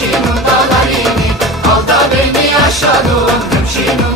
Hemşi mundalarimi Alda beni yaşadın Hemşi